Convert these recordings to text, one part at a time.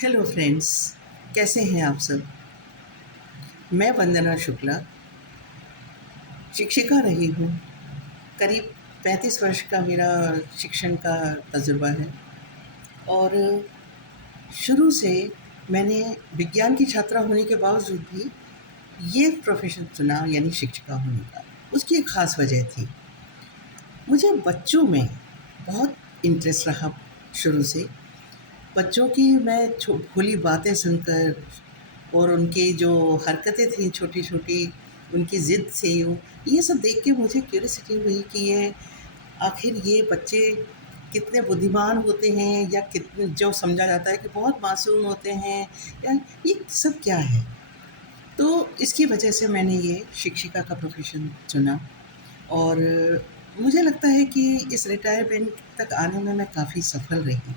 Hello friends, कैसे हैं आप सब। मैं वंदना शुक्ला शिक्षिका रही हूँ। करीब 35 वर्ष का मेरा शिक्षण का तजुर्बा है और शुरू से मैंने विज्ञान की छात्रा होने के बावजूद भी ये प्रोफ़ेशन चुना, यानी शिक्षिका होने का। उसकी एक ख़ास वजह थी। मुझे बच्चों में बहुत इंटरेस्ट रहा शुरू से। बच्चों की मैं भोली बातें सुनकर और उनकी जो हरकतें थीं छोटी-छोटी, उनकी ज़िद से ये सब देख के मुझे क्यूरियोसिटी हुई कि ये आखिर ये बच्चे कितने बुद्धिमान होते हैं, या कितने जो समझा जाता है कि बहुत मासूम होते हैं, या ये सब क्या है? तो इसकी वजह से मैंने ये शिक्षिका का प्रोफ़ेशन चुना और मुझे लगता है कि इस रिटायरमेंट तक आने में मैं काफ़ी सफल रही,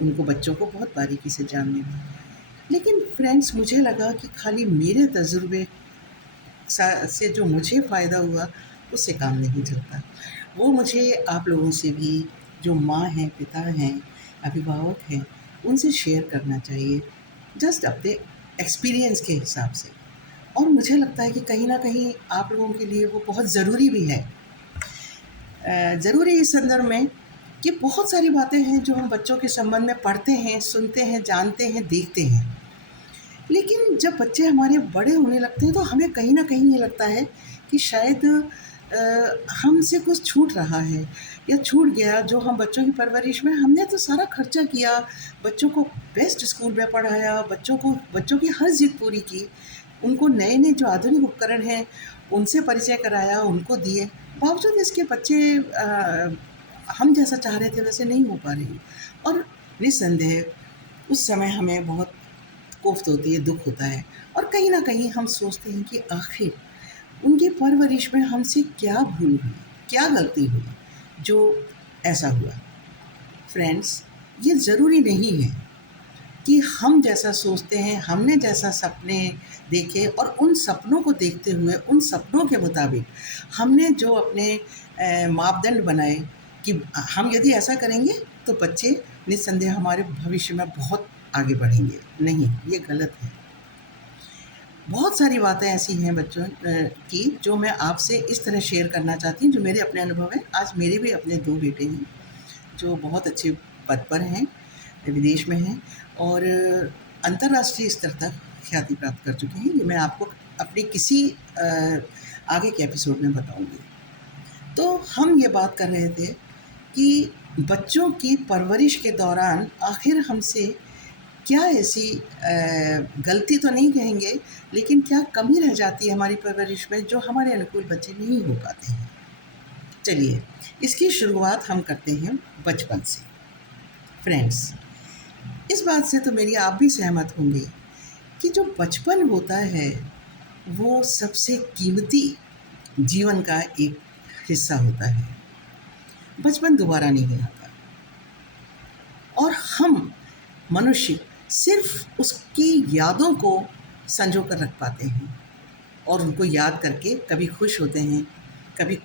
उनको बच्चों को बहुत बारीकी से जानने में। लेकिन फ्रेंड्स, मुझे लगा कि खाली मेरे तजुर्बे से जो मुझे फ़ायदा हुआ, उससे काम नहीं चलता। वो मुझे आप लोगों से भी, जो माँ हैं, पिता हैं, अभिभावक हैं, उनसे शेयर करना चाहिए, जस्ट अपने एक्सपीरियंस के हिसाब से। और मुझे लगता है कि कहीं न कहीं आप लोगों के लिए वो बहुत ज़रूरी भी है। ज़रूरी इस संदर्भ में कि बहुत सारी बातें हैं जो हम बच्चों के संबंध में पढ़ते हैं, सुनते हैं, जानते हैं, देखते हैं। लेकिन जब बच्चे हमारे बड़े होने लगते हैं तो हमें कहीं न कहीं ये लगता है कि शायद हमसे कुछ छूट रहा है या छूट गया। जो हम बच्चों की परवरिश में हमने तो सारा खर्चा किया, बच्चों को बेस्ट स्कूल में पढ़ाया, बच्चों की हर ज़िद पूरी की, उनको नए-नए जो आधुनिक उपकरण हैं, उनसे परिचय कराया, उनको दिए। बावजूद इसके बच्चे हम जैसा चाह रहे थे वैसे नहीं हो पा रहे हैं। और निस्संदेह उस समय हमें बहुत कोफ्त होती है, दुःख होता है और कहीं न कहीं हम सोचते हैं कि आखिर उनकी परवरिश में हमसे क्या भूल हुई, क्या गलती हुई, जो ऐसा हुआ। फ्रेंड्स, ये ज़रूरी नहीं है कि हम जैसा सोचते हैं, हमने जैसा सपने देखे और उन सपनों को देखते हुए, उन सपनों के मुताबिक हमने जो अपने मापदंड बनाए कि हम यदि ऐसा करेंगे तो बच्चे निस्संदेह हमारे भविष्य में बहुत आगे बढ़ेंगे। नहीं, ये गलत है। बहुत सारी बातें ऐसी हैं बच्चों की, जो मैं आपसे इस तरह शेयर करना चाहती हूँ, जो मेरे अपने अनुभव हैं। आज मेरे भी अपने 2 बेटे हैं, जो बहुत अच्छे पद पर हैं, विदेश में हैं और अंतर्राष्ट्रीय स्तर तक ख्याति प्राप्त कर चुके हैं। ये मैं आपको अपने किसी आगे के एपिसोड में बताऊँगी। तो हम ये बात कर रहे थे कि बच्चों की परवरिश के दौरान आखिर हमसे क्या ऐसी गलती तो नहीं कहेंगे, लेकिन क्या कमी रह जाती है हमारी परवरिश में, जो हमारे अनुकूल बच्चे नहीं हो पाते हैं। चलिए, इसकी शुरुआत हम करते हैं बचपन से। फ्रेंड्स, इस बात से तो मेरी आप भी सहमत होंगे कि जो बचपन होता है, वो सबसे कीमती जीवन का एक हिस्सा होता है। बचपन दोबारा नहीं आता और हम मनुष्य सिर्फ़ उसकी यादों को संजो कर रख पाते हैं और उनको याद करके कभी खुश होते हैं, कभी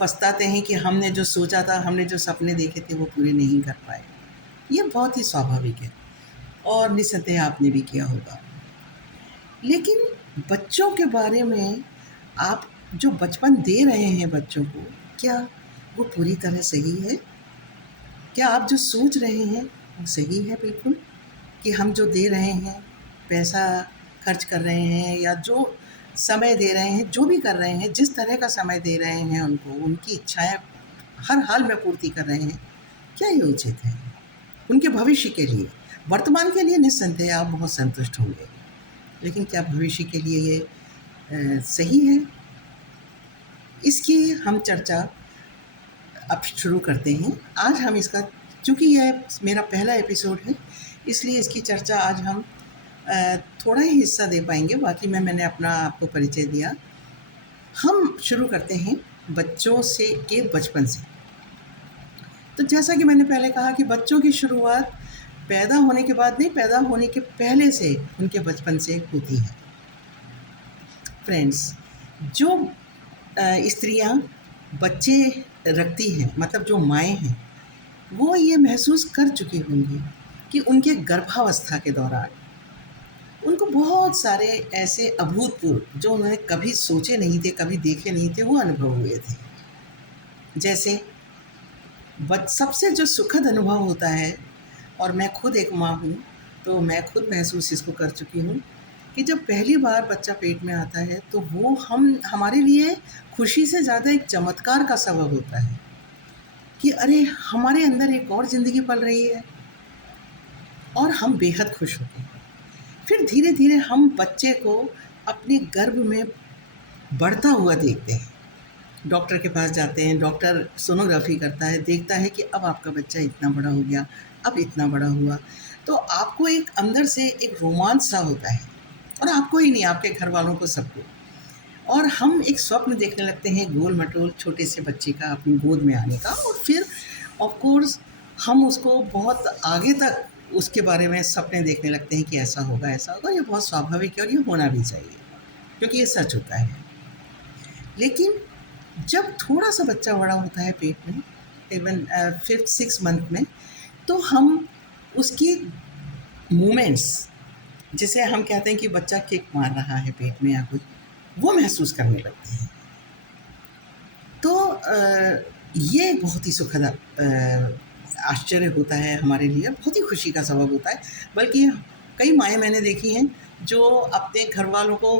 पछताते हैं कि हमने जो सोचा था, हमने जो सपने देखे थे, वो पूरे नहीं कर पाए। ये बहुत ही स्वाभाविक है और निस्संदेह आपने भी किया होगा। लेकिन बच्चों के बारे में आप जो बचपन दे रहे हैं बच्चों को, क्या वो पूरी तरह सही है? क्या आप जो सोच रहे हैं, वो सही है बिल्कुल? कि हम जो दे रहे हैं, पैसा खर्च कर रहे हैं या जो समय दे रहे हैं, जो भी कर रहे हैं, जिस तरह का समय दे रहे हैं उनको, उनकी इच्छाएँ हर हाल में पूर्ति कर रहे हैं, क्या ये उचित है? उनके भविष्य के लिए, वर्तमान के लिए निस्संदेह आप बहुत संतुष्ट होंगे, लेकिन क्या भविष्य के लिए ये सही है? इसकी हम चर्चा अब शुरू करते हैं। आज हम इसका, चूँकि यह मेरा पहला एपिसोड है, इसलिए इसकी चर्चा आज हम थोड़ा ही हिस्सा दे पाएँगे, बाकी में मैंने अपना आपको परिचय दिया। हम शुरू करते हैं बच्चों से के बचपन से। तो जैसा कि मैंने पहले कहा कि बच्चों की शुरुआत पैदा होने के बाद नहीं, पैदा होने के पहले से उनके बचपन से होती है। फ्रेंड्स, जो स्त्रियाँ बच्चे रखती हैं, मतलब जो माएँ हैं, वो ये महसूस कर चुकी होंगी कि उनके गर्भावस्था के दौरान उनको बहुत सारे ऐसे अभूतपूर्व, जो उन्होंने कभी सोचे नहीं थे, कभी देखे नहीं थे, वो अनुभव हुए थे। जैसे सबसे जो सुखद अनुभव होता है, और मैं खुद एक माँ हूँ, तो मैं खुद महसूस इसको कर चुकी हूँ कि जब पहली बार बच्चा पेट में आता है तो वो हमारे लिए खुशी से ज़्यादा एक चमत्कार का सबब होता है कि अरे हमारे अंदर एक और ज़िंदगी पल रही है, और हम बेहद खुश होते हैं। फिर धीरे धीरे हम बच्चे को अपने गर्भ में बढ़ता हुआ देखते हैं, डॉक्टर के पास जाते हैं, डॉक्टर सोनोग्राफी करता है, देखता है कि अब आपका बच्चा इतना बड़ा हो गया, अब इतना बड़ा हुआ, तो आपको एक अंदर से एक रोमांच सा होता है, और आपको ही नहीं, आपके घर वालों को, सबको। और हम एक स्वप्न देखने लगते हैं गोल मटोल छोटे से बच्चे का अपनी गोद में आने का, और फिर ऑफ कोर्स हम उसको बहुत आगे तक उसके बारे में सपने देखने लगते हैं कि ऐसा होगा, ऐसा होगा। ये बहुत स्वाभाविक है और ये होना भी चाहिए, क्योंकि ये सच होता है। लेकिन जब थोड़ा सा बच्चा बड़ा होता है पेट में, इवन 5-6 मंथ में, तो हम उसकी मूवमेंट्स, जिसे हम कहते हैं कि बच्चा किक मार रहा है पेट में या कुछ, वो महसूस करने लगते हैं। तो ये बहुत ही सुखद आश्चर्य होता है हमारे लिए, बहुत ही खुशी का सबब होता है। बल्कि कई माएँ मैंने देखी हैं जो अपने घर वालों को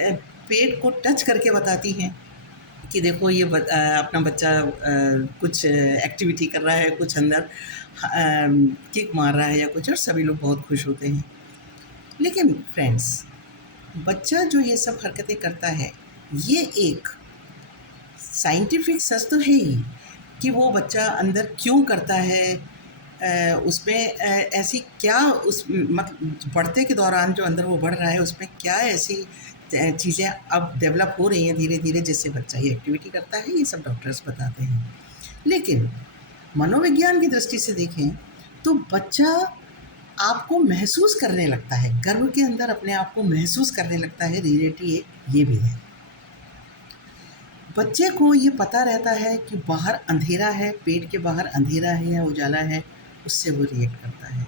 पेट को टच करके बताती हैं कि देखो ये अपना बच्चा कुछ एक्टिविटी कर रहा है, कुछ अंदर किक मार रहा है या कुछ, और सभी लोग बहुत खुश होते हैं। लेकिन फ्रेंड्स, बच्चा जो ये सब हरकतें करता है, ये एक साइंटिफिक सच तो है ही कि वो बच्चा अंदर क्यों करता है, उसमें ऐसी क्या उस बढ़ते के दौरान जो अंदर वो बढ़ रहा है, उसमें क्या ऐसी चीज़ें अब डेवलप हो रही हैं धीरे धीरे, जिससे बच्चा ये एक्टिविटी करता है, ये सब डॉक्टर्स बताते हैं। लेकिन मनोविज्ञान की दृष्टि से देखें तो बच्चा आपको महसूस करने लगता है, गर्भ के अंदर अपने आप को महसूस करने लगता है, रियलिटी ये भी है। बच्चे को ये पता रहता है कि बाहर अंधेरा है, पेट के बाहर अंधेरा है या उजाला है, उससे वो रिएक्ट करता है।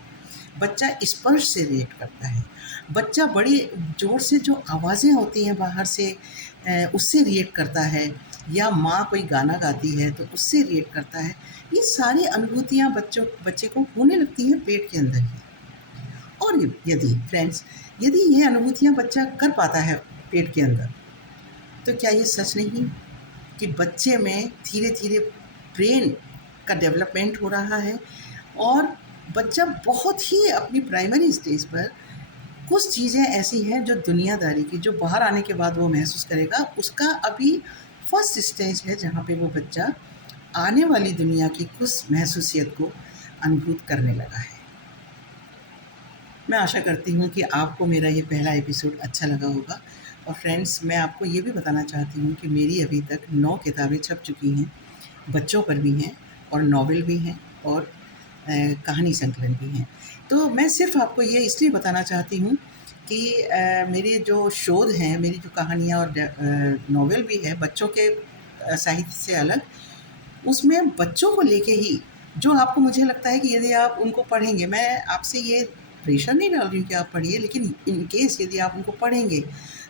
बच्चा स्पर्श से रिएक्ट करता है। बच्चा बड़ी ज़ोर से जो आवाज़ें होती हैं बाहर से, उससे रिएक्ट करता है, या माँ कोई गाना गाती है तो उससे रिएक्ट करता है। ये सारी अनुभूतियाँ बच्चे को होने लगती हैं पेट के अंदर ही। और यदि ये अनुभूतियाँ बच्चा कर पाता है पेट के अंदर, तो क्या ये सच नहीं कि बच्चे में धीरे धीरे ब्रेन का डेवलपमेंट हो रहा है, और बच्चा बहुत ही अपनी प्राइमरी स्टेज पर कुछ चीज़ें ऐसी हैं जो दुनियादारी की, जो बाहर आने के बाद वो महसूस करेगा, उसका अभी फर्स्ट स्टेज है जहाँ पे वो बच्चा आने वाली दुनिया की कुछ महसूसियत को अनुभूत करने लगा है। मैं आशा करती हूँ कि आपको मेरा ये पहला एपिसोड अच्छा लगा होगा। और फ्रेंड्स, मैं आपको ये भी बताना चाहती हूँ कि मेरी अभी तक 9 किताबें छप चुकी हैं, बच्चों पर भी हैं, और नॉवेल भी हैं, और कहानी संकलन भी हैं। तो मैं सिर्फ़ आपको ये इसलिए बताना चाहती हूँ कि मेरे जो शोध हैं, मेरी जो कहानियाँ और नॉवेल भी है बच्चों के साहित्य से अलग, उसमें बच्चों को लेके ही जो आपको, मुझे लगता है कि यदि आप उनको पढ़ेंगे, मैं आपसे ये प्रेशर नहीं डाल रही हूँ कि आप पढ़िए, लेकिन इन केस यदि आप उनको पढ़ेंगे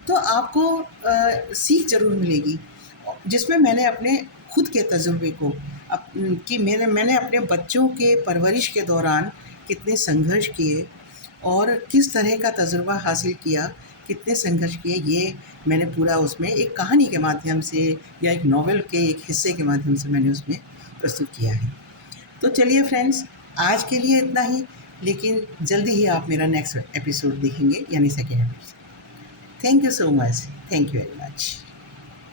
तो आपको सीख ज़रूर मिलेगी, जिसमें मैंने अपने खुद के तजुर्बे को कि मैंने अपने बच्चों के परवरिश के दौरान कितने संघर्ष किए और किस तरह का तजुर्बा हासिल किया, कितने संघर्ष किए, ये मैंने पूरा उसमें एक कहानी के माध्यम से या एक नॉवेल के एक हिस्से के माध्यम से मैंने उसमें प्रस्तुत किया है। तो चलिए फ्रेंड्स, आज के लिए इतना ही, लेकिन जल्दी ही आप मेरा नेक्स्ट एपिसोड देखेंगे, यानी second episode. Thank you so much. Thank you very much.